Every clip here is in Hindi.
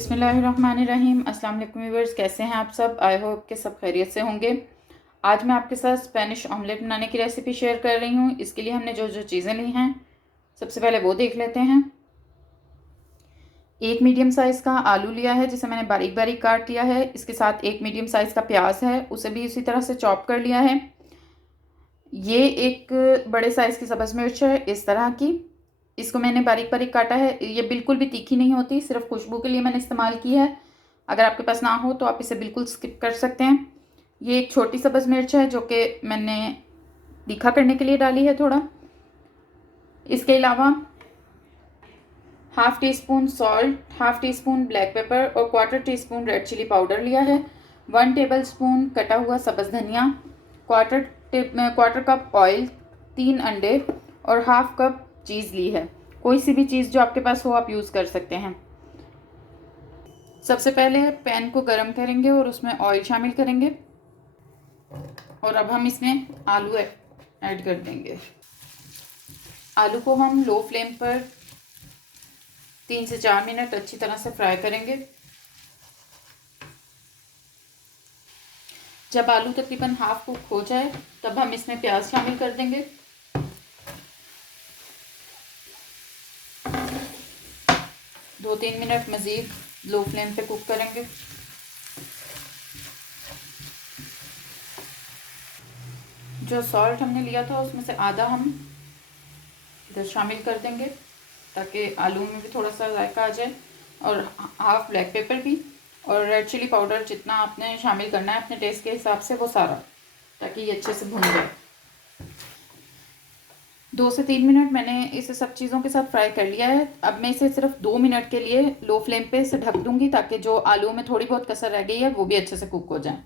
बिस्मिल्लाहिर्रहमानिर्रहीम। अस्सलाम वालेकुम व्यूअर्स, कैसे हैं आप सब? आई होप कि सब खैरियत से होंगे। आज मैं आपके साथ स्पेनिश ऑमलेट बनाने की रेसिपी शेयर कर रही हूँ। इसके लिए हमने जो जो चीज़ें ली हैं सबसे पहले वो देख लेते हैं। एक मीडियम साइज़ का आलू लिया है जिसे मैंने बारीक बारीक काट लिया है। इसके साथ एक मीडियम साइज़ का प्याज है, उसे भी उसी तरह से चॉप कर लिया है। ये एक बड़े साइज़ की सब्ज़ मिर्च है इस तरह की, इसको मैंने बारीक बारीक काटा है। ये बिल्कुल भी तीखी नहीं होती, सिर्फ खुशबू के लिए मैंने इस्तेमाल की है। अगर आपके पास ना हो तो आप इसे बिल्कुल स्किप कर सकते हैं। ये एक छोटी सब्ज़ मिर्च है जो कि मैंने तीखा करने के लिए डाली है थोड़ा। इसके अलावा half teaspoon salt, half teaspoon black pepper और quarter teaspoon red chilli powder लिया है। 1 टेबल स्पून कटा हुआ सब्ज़ धनिया, क्वार्टर कप ऑयल, 3 अंडे और हाफ़ कप चीज़ ली है। कोई सी भी चीज़ जो आपके पास हो आप यूज़ कर सकते हैं। सबसे पहले पैन को गरम करेंगे और उसमें ऑयल शामिल करेंगे और अब हम इसमें आलू ऐड कर देंगे। आलू को हम लो फ्लेम पर 3 से 4 मिनट अच्छी तरह से फ्राई करेंगे। जब आलू तकरीबन हाफ कुक हो जाए तब हम इसमें प्याज शामिल कर देंगे। दो 3 मिनट मज़ीद लो फ्लेम पे कुक करेंगे। जो सॉल्ट हमने लिया था उसमें से आधा हम इधर शामिल कर देंगे ताकि आलू में भी थोड़ा सा जायका आ जाए, और हाफ ब्लैक पेपर भी, और रेड चिली पाउडर जितना आपने शामिल करना है अपने टेस्ट के हिसाब से वो सारा, ताकि ये अच्छे से भुन जाए। 2 से 3 मिनट मैंने इसे सब चीज़ों के साथ फ्राई कर लिया है। अब मैं इसे सिर्फ 2 मिनट के लिए लो फ्लेम पे इसे ढक दूंगी ताकि जो आलू में थोड़ी बहुत कसर रह गई है वो भी अच्छे से कुक हो जाए।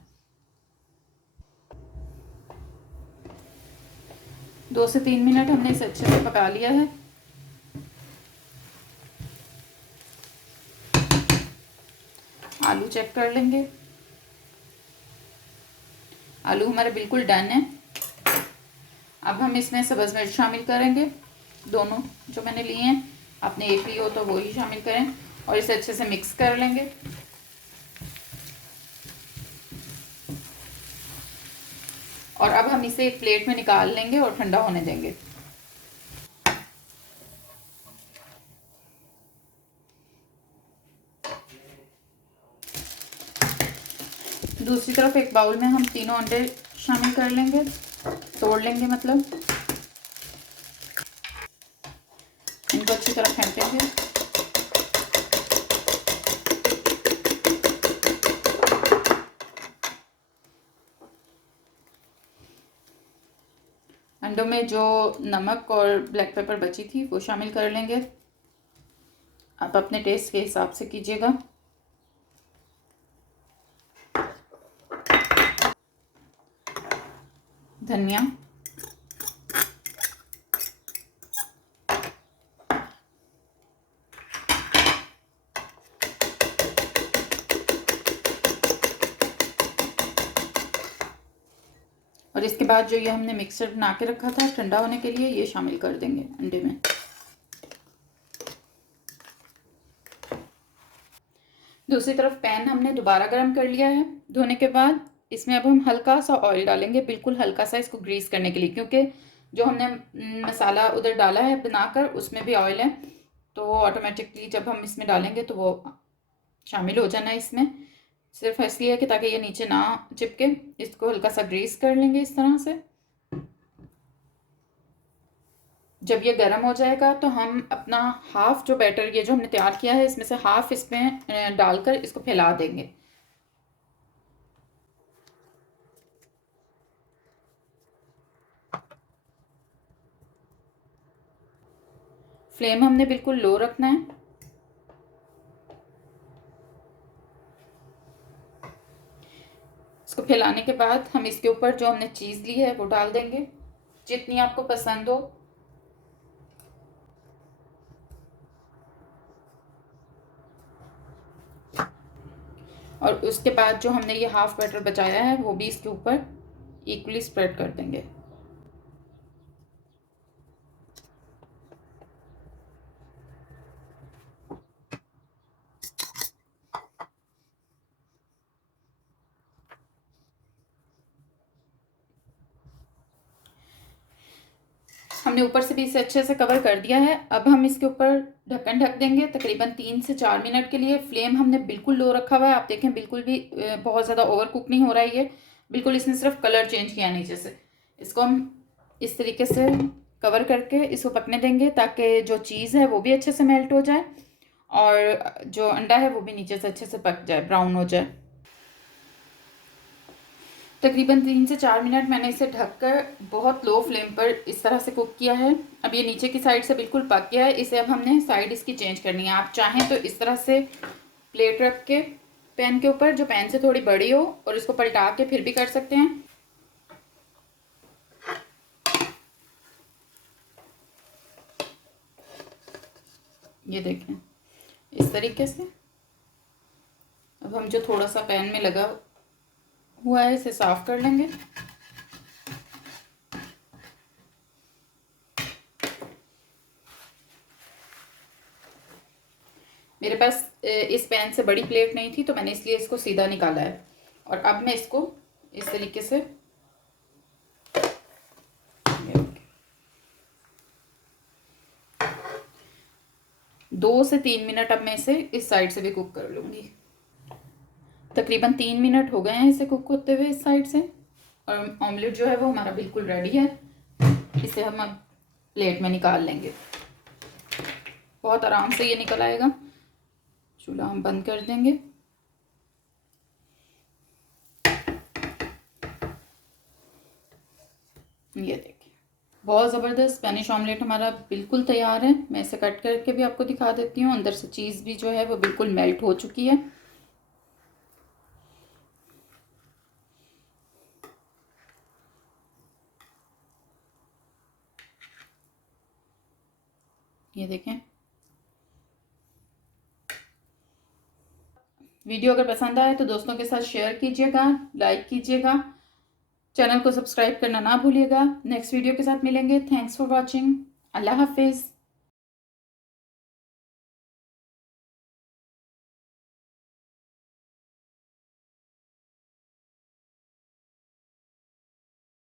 2 से 3 मिनट हमने इसे अच्छे से पका लिया है। आलू चेक कर लेंगे। आलू हमारे बिल्कुल डन है। अब हम इसमें सब्ज़ मिर्च शामिल करेंगे, दोनों जो मैंने लिए हैं। आपने एक ली हो तो वो ही शामिल करें और इसे अच्छे से मिक्स कर लेंगे। और अब हम इसे एक प्लेट में निकाल लेंगे और ठंडा होने देंगे। दूसरी तरफ एक बाउल में हम तीनों अंडे शामिल कर लेंगे, तोड़ लेंगे मतलब। इनको अच्छी तरह फेंटेंगे। अंडों में जो नमक और ब्लैक पेपर बची थी वो शामिल कर लेंगे। आप अपने टेस्ट के हिसाब से कीजिएगा। धनिया, और इसके बाद जो ये हमने मिक्सचर बना के रखा था ठंडा होने के लिए, ये शामिल कर देंगे अंडे में। दूसरी तरफ पैन हमने दोबारा गर्म कर लिया है धोने के बाद। इसमें अब हम हल्का सा ऑयल डालेंगे, बिल्कुल हल्का सा, इसको ग्रीस करने के लिए, क्योंकि जो हमने मसाला उधर डाला है बनाकर उसमें भी ऑयल है, तो ऑटोमेटिकली जब हम इसमें डालेंगे तो वो शामिल हो जाना इसमें। सिर्फ इसलिए है कि ताकि ये नीचे ना चिपके। इसको हल्का सा ग्रीस कर लेंगे इस तरह से। जब ये गर्म हो जाएगा तो हम अपना हाफ जो बैटर ये जो हमने तैयार किया है इसमें से हाफ इसमें डालकर इसको फैला देंगे। फ्लेम हमने बिल्कुल लो रखना है। इसको फैलाने के बाद हम इसके ऊपर जो हमने चीज़ ली है वो डाल देंगे, जितनी आपको पसंद हो। और उसके बाद जो हमने ये हाफ बैटर बचाया है वो भी इसके ऊपर इक्वली स्प्रेड कर देंगे। हमने ऊपर से भी इसे अच्छे से कवर कर दिया है। अब हम इसके ऊपर ढक्कन ढक देंगे तकरीबन 3 से 4 मिनट के लिए। फ्लेम हमने बिल्कुल लो रखा हुआ है, आप देखें बिल्कुल भी बहुत ज़्यादा ओवर कुक नहीं हो रहा है ये, बिल्कुल इसने सिर्फ कलर चेंज किया है नीचे से। इसको हम इस तरीके से कवर करके इसको पकने देंगे ताकि जो चीज़ है वो भी अच्छे से मेल्ट हो जाए और जो अंडा है वो भी नीचे से अच्छे से पक जाए, ब्राउन हो जाए। तकरीबन 3 से 4 मिनट मैंने इसे ढककर बहुत लो फ्लेम पर इस तरह से कुक किया है। अब ये नीचे की साइड से बिल्कुल पक गया है। इसे अब हमने साइड इसकी चेंज करनी है। आप चाहें तो इस तरह से प्लेट रख के पैन के ऊपर, जो पैन से थोड़ी बड़ी हो, और इसको पलटा के फिर भी कर सकते हैं। ये देखें इस तरीके से। अब हम जो थोड़ा सा पैन में लगा हुआ है इसे साफ कर लेंगे। मेरे पास इस पैन से बड़ी प्लेट नहीं थी तो मैंने इसलिए इसको सीधा निकाला है। और अब मैं इसको इस तरीके से 2 से 3 मिनट अब मैं इसे इस साइड से भी कुक कर लूँगी। तकरीबन 3 मिनट हो गए हैं इसे कुक होते हुए इस साइड से, और ऑमलेट जो है वो हमारा बिल्कुल रेडी है। इसे हम अब प्लेट में निकाल लेंगे। बहुत आराम से ये निकल आएगा। चूल्हा हम बंद कर देंगे। ये देखिए बहुत ज़बरदस्त स्पेनिश ऑमलेट हमारा बिल्कुल तैयार है। मैं इसे कट करके भी आपको दिखा देती हूँ। अंदर से चीज़ भी जो है वो बिल्कुल मेल्ट हो चुकी है। ये देखें। वीडियो अगर पसंद आए तो दोस्तों के साथ शेयर कीजिएगा, लाइक कीजिएगा, चैनल को सब्सक्राइब करना ना भूलिएगा। नेक्स्ट वीडियो के साथ मिलेंगे। Thanks for watching. अल्लाह हाफिज़।